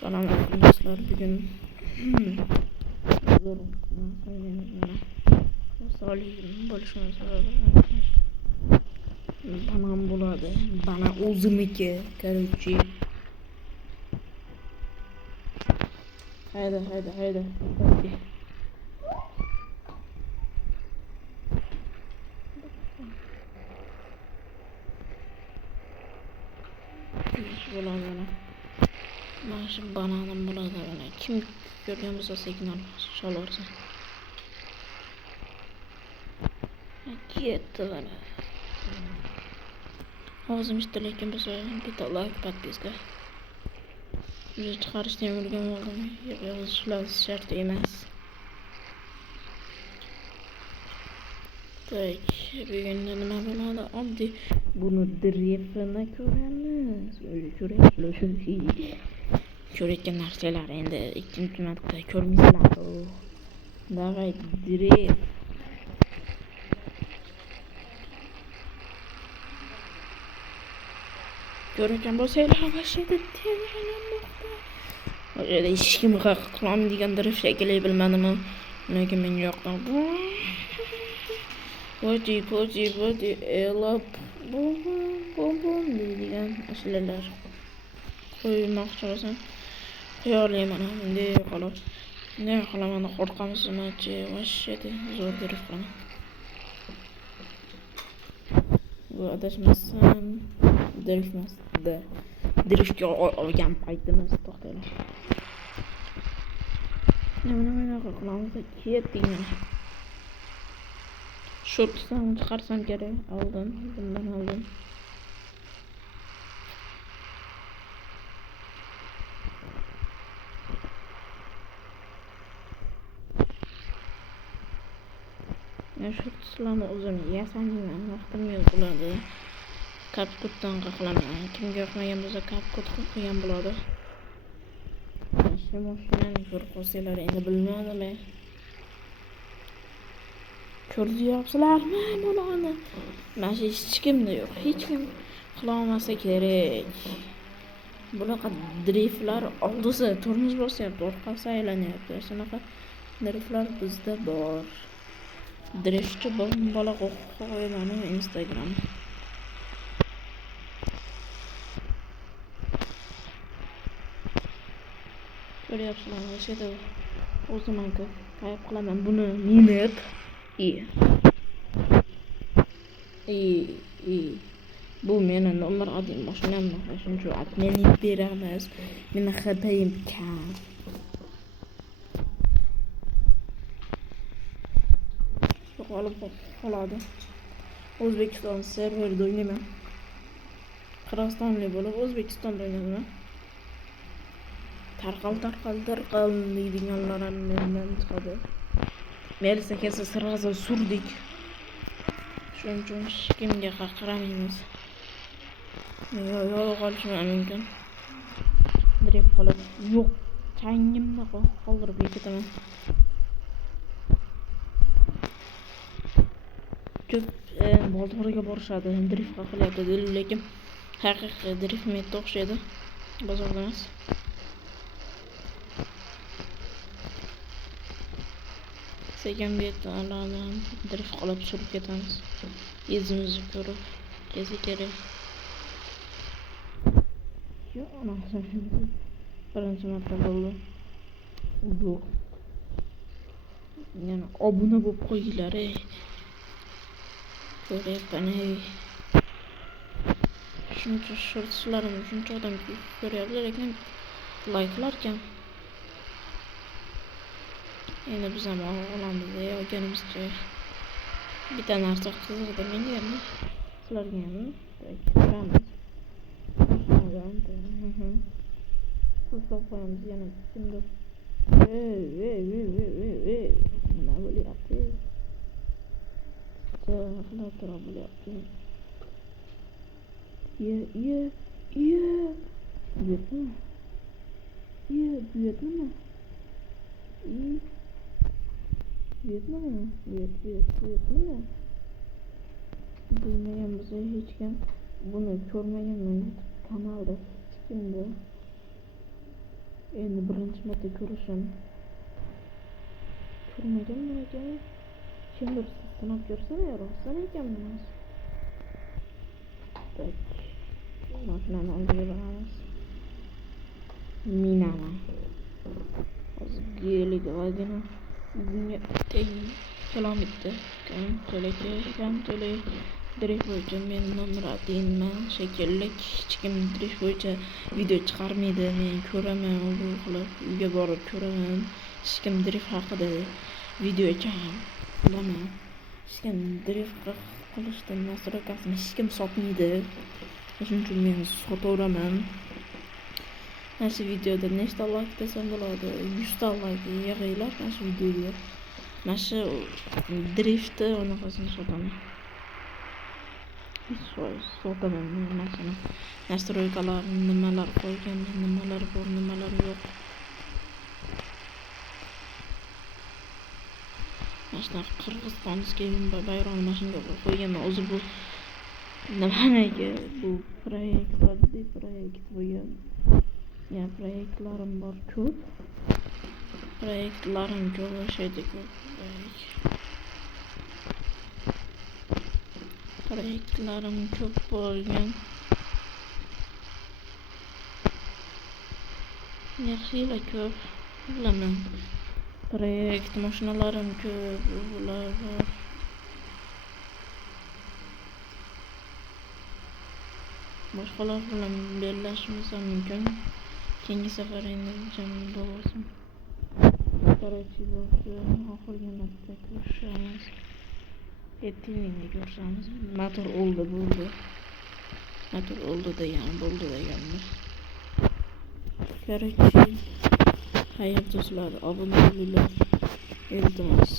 Selamünaleyküm dostlar. Bugün zor söyleyeyim. Salih'in buluşma sebebi bana buladı. Bana uzun iki karıcı. Haydi. Hadi. Hiç bulamıyorum. Ben şimdi bananım buladı öyle. Kim görüyorsa sekin çalarsa. Gitti öyle. Ağzım işte lekin bu sefer bir de like подписка. Уже çıkarıştığım ülkem oldu mu? Yazışlar şart değmez. Tak, bugün nima bo'ladi? Oddiy buni drifini ko'ramiz. O'zi ko'rayotgan narsalar endi ikkinchi marta ko'rmaysizlar. Davay drift. Ko'rayotgan bo'lsanglar, mashina tezlanmoqda. O'sha hech kim qilolmaydigan drift shekilli bilmadimi? Lekin men yoqdim. Poti elab bom deydigan ashulalar qo'ymoqchi bo'lsam qo'yaolmayman endi xolos. Ne qilaman, qo'rqamizmi-chi? Vashshati zo'r drift qilaman. Bu adashmasam driftga olgan paytimiz to'xtaylar. Nima qilamiz? Ketdik. Shortsam chiqarsam kerak. Bundan oldin. Shortslarni o'zim yasamayman, vaqtim yo'q bo'ladi. Kapkutdan qilaman. Kimga yoqmagan bo'lsa kapkut qilgan bo'ladi. Shu mashinani ko'rib qolsanglar endi bilmadim. Ko'ryapsizlarmi bunani? Mana hech kimda yo'q. Hech kim qilolmasa kerak. Bunaqa driftlar oldisi tormoz bosyapti, orqasi aylanyapti. Shunaqa driftlar bizda bor. Driftchi bola qo'yman Instagram. Ko'ryapsizlarmi? O'shada o'zim qayb qilaman buni minib. Bu meni nomer один mashinam. Shuning uchun meni beramiz. Meni xatayim kam. Qolib qoladi. O'zbekiston serverida o'ynayman. Qirg'izistonlik bo'lib O'zbekistonda o'ynayman. Tarqal deydiganlar ham mendan chiqadi. Melisa kelsa sirg'aza surdik. Shuning uchun hech kimga qaqiramaymiz. Yo'q qolishim mumkin. Drift qilib yo'q changimni qoldirib ketaman. Ko'p bozorga borishadi, drift qilyapti, lekin haqiqiy drift metda o'xshaydi. Bozorda emas. Sekin betlardan drift qilib surib ketamiz. Yuzimizni ko'rib kezi kerak. Birinchi marta bo'ldi. Bu yana obuna bo'lib qo'yinglar. Ko'ryapman. Shuncha shortlarim shuncha odam ko'ryapti, lekin like'lar kam. Endi biz ham olamizda olganimizcha bitta narsa qiziqdi menga ham. Sizlarga ham ko'ramiz. Qo'shib qo'yamiz yana kimdir. Nima bo'lyapti? Xalar bo'lyapti. Buyurtma. Bilmagan bo'lsa hech kim buni ko'rmaganman kanalda hech kimda Endi birinchi marta ko'rishim. Ko'rmaganman ekan. Kimdir sinab ko'rsana, rostdan ekanmi? Tak. Mashinani oldiga boramiz. Minani. Hozir geligagina bunga teng kilometr kam to'lay drift bo'yicha men nomer deyman shekilli. Hech kim drift bo'yicha video chiqarmaydi. Men ko'raman, u qilib uyga borib ko'raman. Hech kim drift haqida video bilaman. Hech kim drift qilishdan nasrokasini hech kim sotmaydi. Shuning uchun men sotaveraman. Mana shu videoda nechta like desam bo'ladi? 100 ta like yig'inglar mana shu videoga. Mana shu driftni unaqasini sotaman. Sotaman mashina. Nastroykalar nimalar qo'ygan, nimalar bor, nimalar yo'q. Mashina Qirg'izistonga bayrog'ini mashinaga qo'yganman. O'zi bu nimaga bu proyekt bo'lgan. Ya proyektlarim bor ko'p. Proyektlarim ko'p o'shaydi ko'p. Proyektlarim ko'p bo'lgan. Yaxshilar ko'p. Bilaman. Proyekt mashinalarim ko'p. Ular bor. Boshqalar bilan bellashishimiz mumkin. Keyingi safar endi jamoa bo'lsin. Qarorchi bo'lsin, oxirgi marta ko'rishamiz. Ertaga ko'rishamiz. Motor bo'ldi. Motor bo'ldi deganmiz. Qarorchi, xayr do'stlar, obuna bo'linglar. Iltimos.